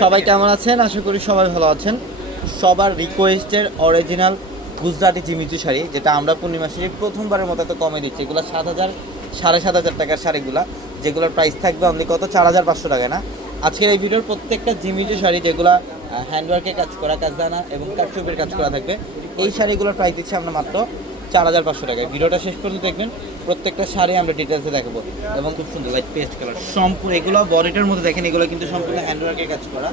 সবাই কেমন আছেন? আশা করি সবাই ভালো আছেন। সবার রিকোয়েস্টের অরিজিনাল গুজরাটি জিমিচু শাড়ি, যেটা আমরা পূর্ণিমা শাড়ি প্রথমবারের মতো এত কমে দিচ্ছি। এগুলো সাত হাজার, সাড়ে সাত হাজার টাকার শাড়িগুলা, যেগুলোর প্রাইস থাকবে অনলি কত? চার হাজার পাঁচশো টাকা না? আজকের এই ভিডিওর প্রত্যেকটা জিমিচু শাড়ি যেগুলো হ্যান্ডওয়ার্কে কাজ করা কাজ কাজদানা এবং কাটচুপের কাজ করা থাকবে, এই শাড়িগুলোর প্রাইস দিচ্ছি আমরা মাত্র চার হাজার পাঁচশো টাকায়। ভিডিওটা শেষ পর্যন্ত দেখবেন। প্রত্যেকটা শাড়ি আমরা ডিটেলসে দেখাবো। এবং খুব সুন্দর লাইট পেস্ট কালার সম্পূর্ণ এগুলো বডিটার মধ্যে দেখেন, এগুলো কিন্তু সম্পূর্ণ হ্যান্ডওয়ার্কের কাজ করা।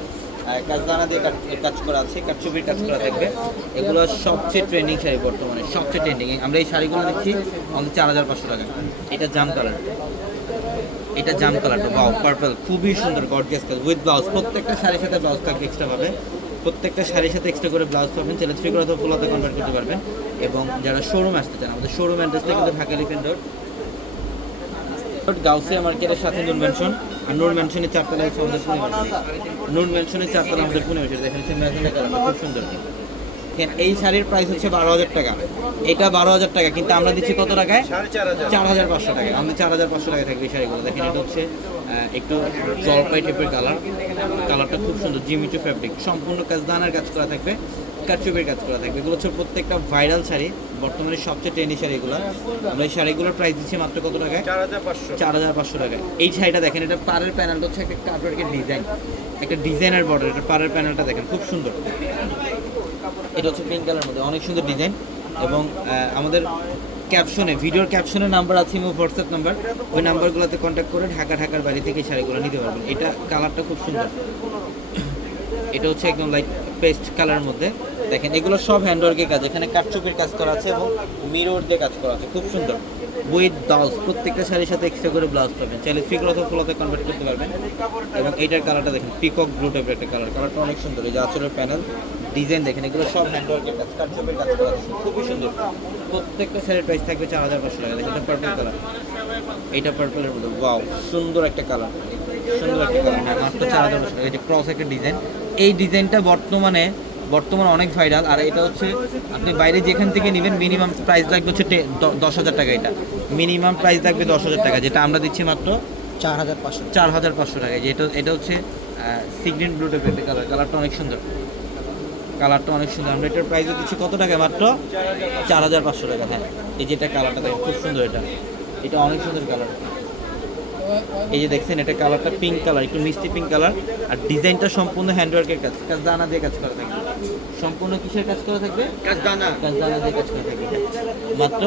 কাজদানা দিয়ে কাজ- করা আছে কাটচুপির কাজ করা থাকবে। এগুলো সবচেয়ে ট্রেন্ডিং শাড়ি বর্তমানে, সবচেয়ে ট্রেন্ডিং আমরা এই শাড়িগুলো দিচ্ছি অনলি চার হাজার পাঁচশো টাকা। এটা জাম কালার এটা জাম কালারটা বাউ পার্পল খুবই সুন্দর গর্জিয়াস কালার উইথ ব্লাউজ প্রত্যেকটা শাড়ির সাথে ব্লাউজ থাকবে এক্সট্রা পাবে প্রত্যেকটা শাড়ির সাথে এক্সট্রা করে ব্লাউজ পাবেন ছেলে থ্রি করে অথবা ফুলাতে কনভার্ট করতে পারবেন। এবং যারা শোরুম আসতে চান আমাদের শোরুম অ্যাড্রেসটা কিন্তু ঢাকা লিফেন রোড গাউসিয়া মার্কেটের সাথে মেনশন আর মেনশনের চারতলা হচ্ছে আমাদের পুনে মেনশনের চারতলা আমাদের পুনে দেখেন খুব সুন্দর। এই শাড়ির প্রাইস হচ্ছে বারো হাজার টাকা। এটা বারো হাজার টাকা কিন্তু আমরা দিচ্ছি কত টাকায়? চার হাজার। পাঁচশো টাকা আমাদের চার হাজার পাঁচশো টাকা থাকবে এই শাড়িগুলো। দেখেন এটা হচ্ছে একটু জলপাই টাইপের কালার কালারটা খুব সুন্দর জিমিচু ফ্যাব্রিক সম্পূর্ণ কাজ দানার কাজ করা থাকবে কারচুপের কাজ করা থাকবে। এগুলো হচ্ছে প্রত্যেকটা ভাইরাল শাড়ি বর্তমানে সবচেয়ে ট্রেন্ডি শাড়িগুলো আমরা এই শাড়িগুলোর প্রাইস দিচ্ছি মাত্র কত টাকায়? চার হাজার পাঁচশো। চার হাজার পাঁচশো টাকায়। এই শাড়িটা দেখেন এটা পাড়ের প্যানেলটা হচ্ছে একটা কাটওয়ার্কের ডিজাইন একটা ডিজাইনের বর্ডার এটা পাড়ের প্যানেলটা দেখেন খুব সুন্দর। এটা হচ্ছে পিঙ্ক কালার মধ্যে অনেক সুন্দর ডিজাইন এবং আহ, আমাদের ক্যাপশনে ভিডিওর ক্যাপশনে নাম্বার আছে এবং হোয়াটসঅ্যাপ নাম্বার ওই নাম্বারগুলোতে কন্ট্যাক্ট করে ঢাকা, ঢাকার বাড়ি থেকে শাড়িগুলো নিতে পারবেন। এটা কালারটা খুব সুন্দর। এটা হচ্ছে একদম লাইট পেস্ট কালার মধ্যে। দেখেন, এগুলো সব হ্যান্ডওয়ার্কের কাজ। এখানে কাটচুপির কাজ করা আছে এবং মিরর দিয়ে কাজ করা আছে। খুব সুন্দর। উইথ ব্লাউজ প্রত্যেকটা শাড়ির সাথে এক্সট্রা করে ব্লাউজ পাবেন। চাইলে ফিগুলো অথবা ফুলাতে কনভার্ট করতে পারবেন। এবং এইটার কালারটা দেখেন পিকক ব্লু টাইপের একটা কালার কালারটা অনেক সুন্দর। এই যে আঁচলের প্যানেল ডিজাইন দেখেন, এগুলো সব হ্যান্ডওয়ার্কের কাজ কাটচুপির কাজ করা আছে। খুবই সুন্দর। প্রত্যেকটা শাড়ির প্রাইস থাকবে চার হাজার পাঁচশো টাকা। দেখেন, এটা পার্পল কালার এইটা পার্পলের মধ্যে। ওয়াও সুন্দর একটা কালার সুন্দর একটা কালার হ্যাঁ চার হাজার পাঁচশো টাকা। এই যে ক্রস একটা ডিজাইন এই ডিজাইনটা বর্তমানে বর্তমানে অনেক ভাইরাল আর এটা হচ্ছে আপনি বাইরে যেখান থেকে নেবেন মিনিমাম প্রাইস লাগবে হচ্ছে দশ হাজার টাকা এটা। মিনিমাম প্রাইস লাগবে দশ হাজার টাকা যেটা আমরা দিচ্ছি মাত্র চার হাজার পাঁচশো। চার হাজার পাঁচশো টাকা। যেটা এটা হচ্ছে সিগ্রিন ব্লু টাইপের কালার কালারটা অনেক সুন্দর। কালারটা অনেক সুন্দর। আমরা এটার প্রাইস দিচ্ছি কত টাকা? মাত্র চার হাজার পাঁচশো টাকা হ্যাঁ। এই যেটা কালারটা দেখেন খুব সুন্দর এটা। এটা অনেক সুন্দর কালার এই যে দেখছেন এটা কালারটা পিঙ্ক কালার একটু মিষ্টি পিঙ্ক কালার আর ডিজাইনটা সম্পূর্ণ হ্যান্ডওয়ার্কের কাজ কাজ দানা দিয়ে কাজ করা থাকবে সম্পূর্ণ কিসের কাজ করা থাকবে? কাজ দানা কাজ দানা দিয়ে কাজ করা থাকবে। মাত্র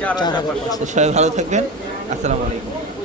চার হাজার পাঁচশো। সবাই ভালো থাকবেন। আসসালামু আলাইকুম।